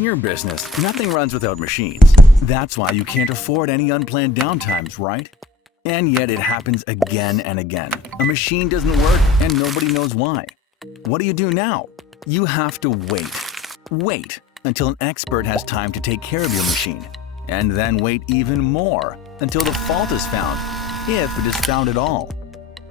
In your business, nothing runs without machines. That's why you can't afford any unplanned downtimes, right? And yet it happens again and again. A machine doesn't work and nobody knows why. What do you do now? You have to wait. Wait until an expert has time to take care of your machine. And then wait even more until the fault is found, if it is found at all.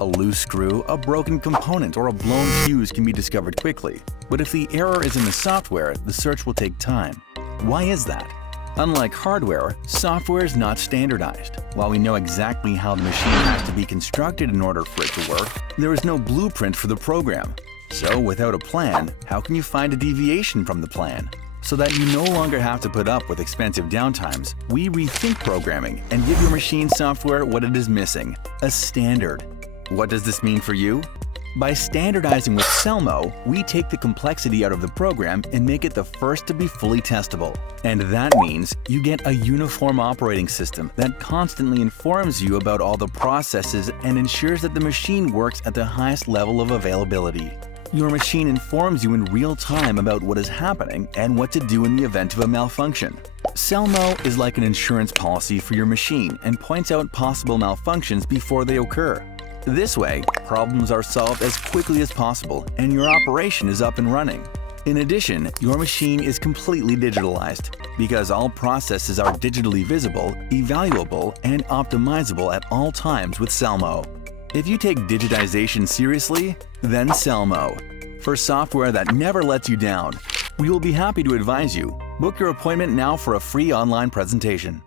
A loose screw, a broken component, or a blown fuse can be discovered quickly. But if the error is in the software, the search will take time. Why is that? Unlike hardware, software is not standardized. While we know exactly how the machine has to be constructed in order for it to work, there is no blueprint for the program. So without a plan, how can you find a deviation from the plan? So that you no longer have to put up with expensive downtimes, we rethink programming and give your machine software what it is missing: a standard. What does this mean for you? By standardizing with Selmo, we take the complexity out of the program and make it the first to be fully testable. And that means you get a uniform operating system that constantly informs you about all the processes and ensures that the machine works at the highest level of availability. Your machine informs you in real time about what is happening and what to do in the event of a malfunction. Selmo is like an insurance policy for your machine and points out possible malfunctions before they occur. This way, problems are solved as quickly as possible and your operation is up and running. In addition, your machine is completely digitalized because all processes are digitally visible, evaluable, and optimizable at all times with Selmo. If you take digitization seriously, then Selmo. For software that never lets you down, we will be happy to advise you. Book your appointment now for a free online presentation.